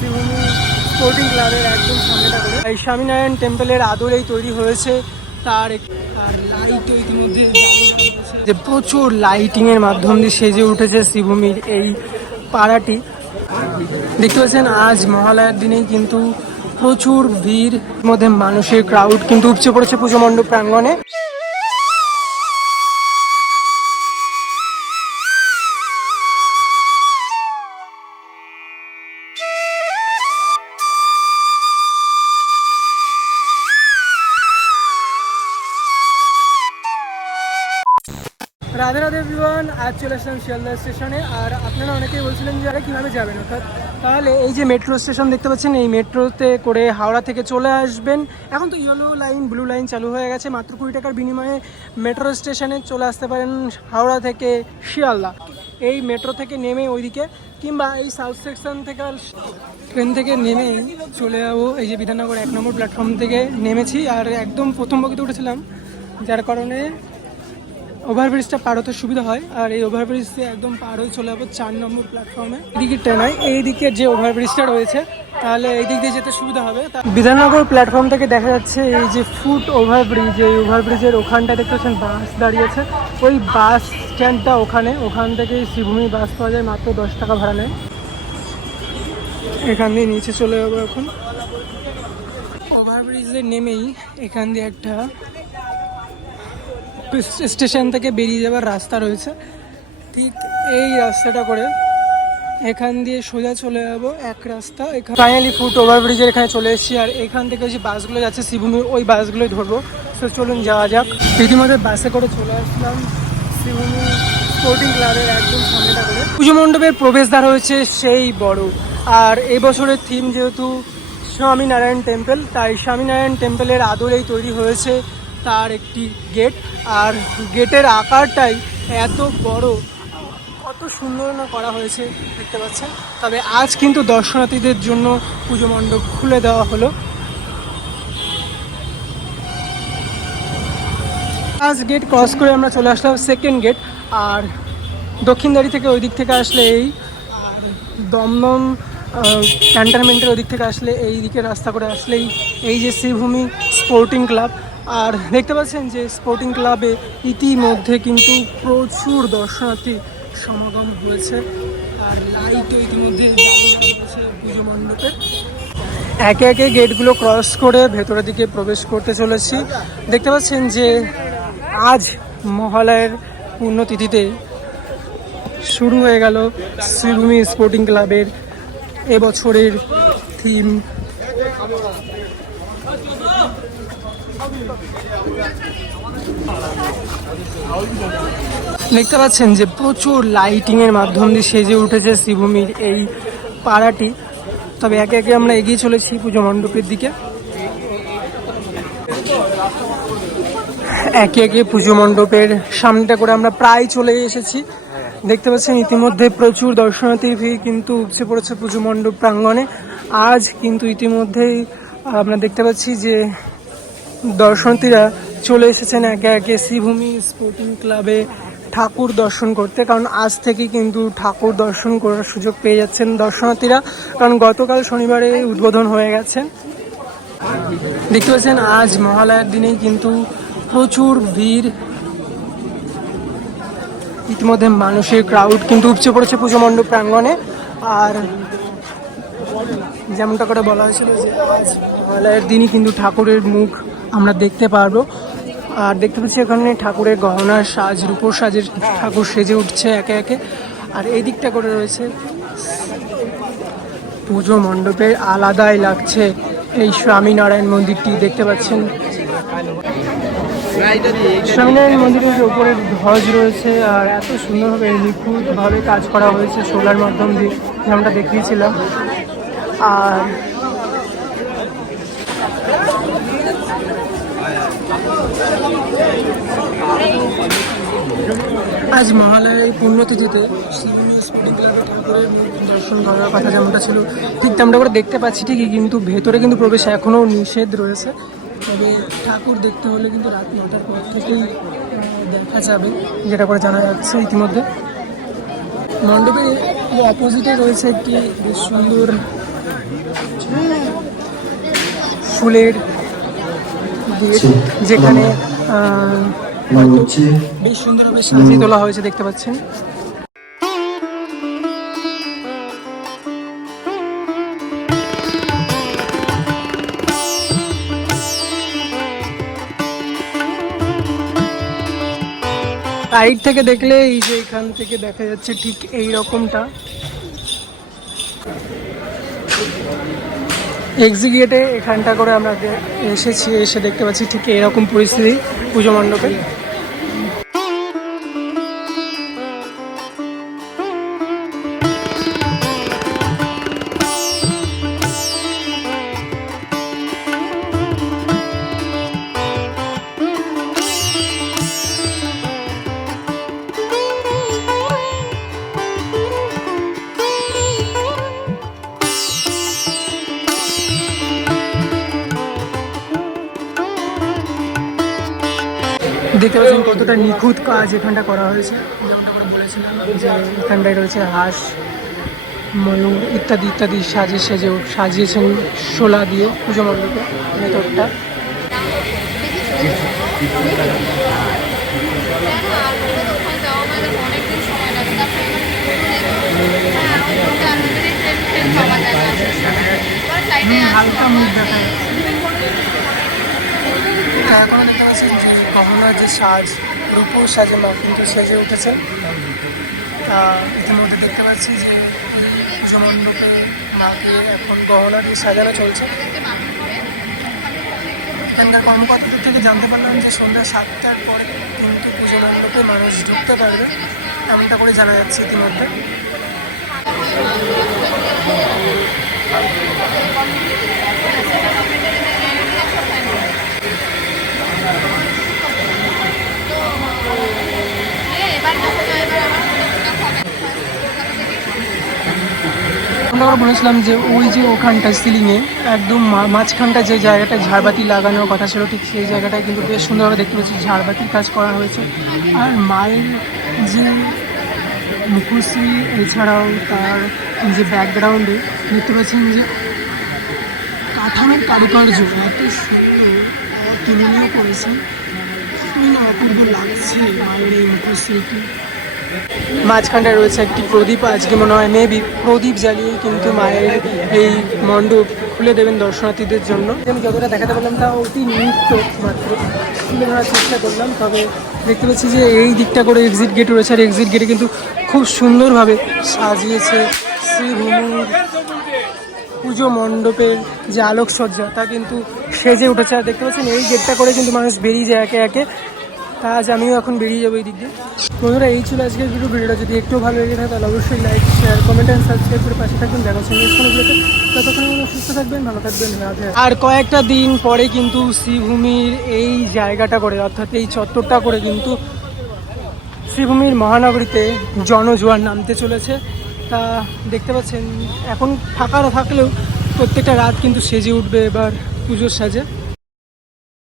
Sreebhumi sporting ক্লাবের একদম সামনেটা করে এই স্বামীনারায়ণ টেম্পলের আদলেই তৈরি হয়েছে। তার লাইটও ইতিমধ্যে যে প্রচুর লাইটিংয়ের মাধ্যম দিয়ে সেজে উঠেছে শ্রীভূমির এই পাড়াটি। দেখতে পাচ্ছেন আজ মহালয়ার দিনেই কিন্তু প্রচুর ভিড়, মধ্যে মানুষের ক্রাউড কিন্তু উপচে পড়েছে পুজো মণ্ডপ প্রাঙ্গণে। রাধে রাধে এভরিওয়ান, আজ চলে আসলাম শিয়ালদা স্টেশনে। আর আপনারা অনেকেই বলছিলেন যে আরে কীভাবে যাবেন, অর্থাৎ তাহলে এই যে মেট্রো স্টেশন দেখতে পাচ্ছেন, এই মেট্রোতে করে হাওড়া থেকে চলে আসবেন। এখন তো ইয়েলো লাইন ব্লু লাইন চালু হয়ে গেছে, মাত্র 20 টাকার বিনিময়ে মেট্রো স্টেশনে চলে আসতে পারেন হাওড়া থেকে শিয়ালদা। এই মেট্রো থেকে নেমে ওইদিকে কিংবা এই সাউথ সেকশন থেকে ট্রেন থেকে নেমে চলে যাবো এই যে বিধাননগর 1 নম্বর প্ল্যাটফর্ম থেকে নেমেছি। আর একদম প্রথম বগিতে উঠেছিলাম, যার কারণে ওভারব্রিজটা পার হতে সুবিধা হয়। আর এই ওভারব্রিজ দিয়ে একদম পার হয়ে চলে যাবো 4 নম্বর প্ল্যাটফর্মে। এদিকে ট্রেনায় এই দিকে যে ওভারব্রিজটা রয়েছে, তাহলে এই দিক দিয়ে যেতে সুবিধা হবে। বিধাননগর প্ল্যাটফর্ম থেকে দেখা যাচ্ছে এই যে ফুট ওভারব্রিজ, এই ওভারব্রিজের ওখানটা দেখতে পাচ্ছেন বাস দাঁড়িয়েছে। ওই বাস স্ট্যান্ডটা ওখান থেকে শ্রীভূমি বাস পাওয়া যায়, মাত্র 10 টাকা ভাড়া নেয়। এখান দিয়ে নিচে চলে যাবো এখন। ওভারব্রিজে নেমেই এখান দিয়ে একটা স্টেশন থেকে বেরিয়ে যাওয়ার রাস্তা রয়েছে, ঠিক এই রাস্তাটা করে এখান দিয়ে সোজা চলে যাবো এক রাস্তা। ফাইনালি ফুট ওভারব্রিজের এখানে চলে এসেছি। আর এখান থেকে যে বাসগুলো যাচ্ছে শ্রীভূমির, ওই বাসগুলোই ধরবো। তো চলুন যাওয়া যাক। ইতিমধ্যে বাসে করে চলে আসলাম শ্রীভূমি স্পোর্টিং ক্লাবের একদম সামনেটা করে। পুজো মণ্ডপের প্রবেশদ্বার হয়েছে সেই বড়। আর এই বছরের থিম যেহেতু স্বামীনারায়ণ টেম্পল, তাই স্বামীনারায়ণ টেম্পলের আদলেই তৈরি হয়েছে তার একটি গেট। আর গেটের আকারটাই এত বড়, কত সুন্দর না করা হয়েছে দেখতে পাচ্ছেন। তবে আজ কিন্তু দর্শনার্থীদের জন্য পুজো মণ্ডপ খুলে দেওয়া হলো। আজ গেট ক্রস করে আমরা চলে আসলাম সেকেন্ড গেট। আর দক্ষিণদারি থেকে ওই দিক থেকে আসলে এই, আর দমদম ক্যান্টনমেন্টের ওই দিক থেকে আসলে এই দিকে রাস্তা করে আসলেই এই যে শ্রীভূমি স্পোর্টিং ক্লাব। আর দেখতে পাচ্ছেন যে স্পোর্টিং ক্লাবে ইতিমধ্যে কিন্তু প্রচুর দর্শনার্থী সমাগম হয়েছে। আর লাইটও ইতিমধ্যে পুজো মণ্ডপে। একে একে গেটগুলো ক্রস করে ভেতরের দিকে প্রবেশ করতে চলেছি। দেখতে পাচ্ছেন যে আজ মহালয়ের পুণ্যতিথিতে শুরু হয়ে গেল শ্রীভূমি স্পোর্টিং ক্লাবের এবছরের থিম। দেখতে পাচ্ছেন যে প্রচুর লাইটিংয়ের মাধ্যম দিয়ে সেজে উঠেছে শ্রীভূমির এই পাড়াটি। তবে একে একে আমরা এগিয়ে চলেছি পুজো মণ্ডপের দিকে। একে একে পুজো মণ্ডপের সামনেটা করে আমরা প্রায় চলে এসেছি। দেখতে পাচ্ছেন ইতিমধ্যে প্রচুর দর্শনার্থীর ভিড় কিন্তু উপচে পড়েছে পুজো মণ্ডপ প্রাঙ্গণে। আজ কিন্তু ইতিমধ্যেই আমরা দেখতে পাচ্ছি যে দর্শনার্থীরা চলে এসেছেন একে একে শ্রীভূমি স্পোর্টিং ক্লাবে ঠাকুর দর্শন করতে। কারণ আজ থেকে কিন্তু ঠাকুর দর্শন করার সুযোগ পেয়ে যাচ্ছেন দর্শনার্থীরা, কারণ গতকাল শনিবারে উদ্বোধন হয়ে গেছে। দেখতে পাচ্ছেন আজ মহালয়ার দিনেই কিন্তু প্রচুর ভিড়, ইতিমধ্যে মানুষের ক্রাউড কিন্তু উপচে পড়েছে পুজো মণ্ডপ প্রাঙ্গণে। আর যেমনটা করে বলা হয়েছিল যে আজ মহালয়ার দিনই কিন্তু ঠাকুরের মুখ আমরা দেখতে পারবো। আর দেখতে পাচ্ছি এখানে ঠাকুরের গহনার সাজ, রূপোর সাজের ঠাকুর সেজে উঠছে একে একে। আর এই দিকটা করে রয়েছে পুজো মণ্ডপের আলাদাই লাগছে এই স্বামীনারায়ণ মন্দিরটি। দেখতে পাচ্ছেন স্বামীনারায়ণ মন্দিরের উপরে ধ্বজ রয়েছে, আর এত সুন্দরভাবে নিখুঁতভাবে কাজ করা হয়েছে সোলার মাধ্যম দিয়ে, যেমনটা দেখিয়েছিলাম। আর আজ মহালয়ার এই পুণ্যতিথিতে শ্রীভূমি স্পোর্টিং ক্লাবে ঠাকুরের দর্শন করার কথা যেমনটা ছিল, ঠিক তেমনটা করে দেখতে পাচ্ছি ঠিকই, কিন্তু ভেতরে কিন্তু প্রবেশ এখনও নিষেধ রয়েছে। তবে ঠাকুর দেখতে হলে কিন্তু রাত 9টার পর থেকেই দেখা যাবে, যেটা করে জানা যাচ্ছে ইতিমধ্যে। মণ্ডপের অপোজিটে রয়েছে একটি বেশ সুন্দর ফুলের গেট, যেখানে বেশ সুন্দরভাবে সাজিয়ে তোলা হয়েছে দেখতে পাচ্ছেন। সাইড থেকে দেখলে এই যে এখান থেকে দেখা যাচ্ছে ঠিক এই রকমটা। এক্সিট এখানটা করে আমরা এসেছি, এসে দেখতে পাচ্ছি ঠিক এরকম পরিস্থিতি পুজো মণ্ডপে। দেখতে পাচ্ছেন কতটা নিখুঁত কাজ এখানটা করা হয়েছে। যেমনটা করে বলেছিলাম যে এখানটায় রয়েছে হাঁস, ময়ূর ইত্যাদি ইত্যাদি সাজিয়েছেন শোলা দিয়ে পুজো মণ্ডপে ভেতরটা। হালকা মুখ দেখা যাচ্ছে। এখনো দেখতে পাচ্ছেন যে গহনার যে সাজ, রূপোর সাজে মা কিন্তু সেজে উঠেছেন। ইতিমধ্যে দেখতে পাচ্ছি যে পুজো মণ্ডপে মাকে এখন গহনা দিয়ে সাজানো চলছে। এখানকার কর্মকর্তাদের থেকে জানতে পারলাম যে সন্ধ্যা 7টার পরে কিন্তু পুজো মণ্ডপে মানুষ ঢুকতে পারবে, এমনটা করে জানা যাচ্ছে ইতিমধ্যে। আমরা বলেছিলাম যে ওই যে ওখানটা সিলিংয়ে একদম মাঝখানটা যে জায়গাটা ঝাড়বাতি লাগানোর কথা ছিল, ঠিক সেই জায়গাটায় কিন্তু বেশ সুন্দরভাবে দেখতে পাচ্ছি ঝাড়বাতির কাজ করা হয়েছে। আর মায়ের যে মুখশ্রী, এছাড়াও তার যে ব্যাকগ্রাউন্ডে দেখতে পাচ্ছেন যে কাঠামোর কারুকার্য এত সুন্দর, তুলনীয় করেছে, খুবই না অপূর্ব লাগছে মায়ের এই মুখশ্রীটি। মাঝখানটায় রয়েছে একটি প্রদীপ, আজকে মনে হয় মেবি প্রদীপ জ্বালিয়ে কিন্তু মায়ের এই মণ্ডপ খুলে দেবেন দর্শনার্থীদের জন্য। আমি যতটা দেখাতে পারলাম তা অতি নৃত্য মাত্র তুলে ধরার চেষ্টা করলাম। তবে দেখতে পাচ্ছি যে এই দিকটা করে এক্সিট গেট রয়েছে, আর এক্সিট গেটে কিন্তু খুব সুন্দরভাবে সাজিয়েছে শ্রীভূমির পুজো মণ্ডপের যে আলোকসজ্জা তা কিন্তু সেজে উঠেছে। আর দেখতে পাচ্ছেন এই গেটটা করে কিন্তু মানুষ বেরিয়ে যায় একে একে। তা আজ আমিও এখন বেরিয়ে যাবো এই দিক দিয়ে। বন্ধুরা, এই ছিল আজকের ভিডিওটা। যদি একটু ভালো লেগে থাকে তাহলে অবশ্যই like, share, comment and subscribe করে পাশে থাকবেন। দেখা হচ্ছে নেক্সট কোনো ভিডিওতে। ততক্ষণ সুস্থ থাকবেন, ভালো থাকবেন। আর কয়েকটা দিন পরে কিন্তু শ্রীভূমির এই জায়গাটা করে, অর্থাৎ এই চত্বরটা করে কিন্তু শ্রীভূমির মহানগরীতে জনজোয়ার নামতে চলেছে। তা দেখতে পাচ্ছেন এখন ফাঁকা থাকলেও প্রত্যেকটা রাত কিন্তু সেজে উঠবে এবার পুজোর সাজে।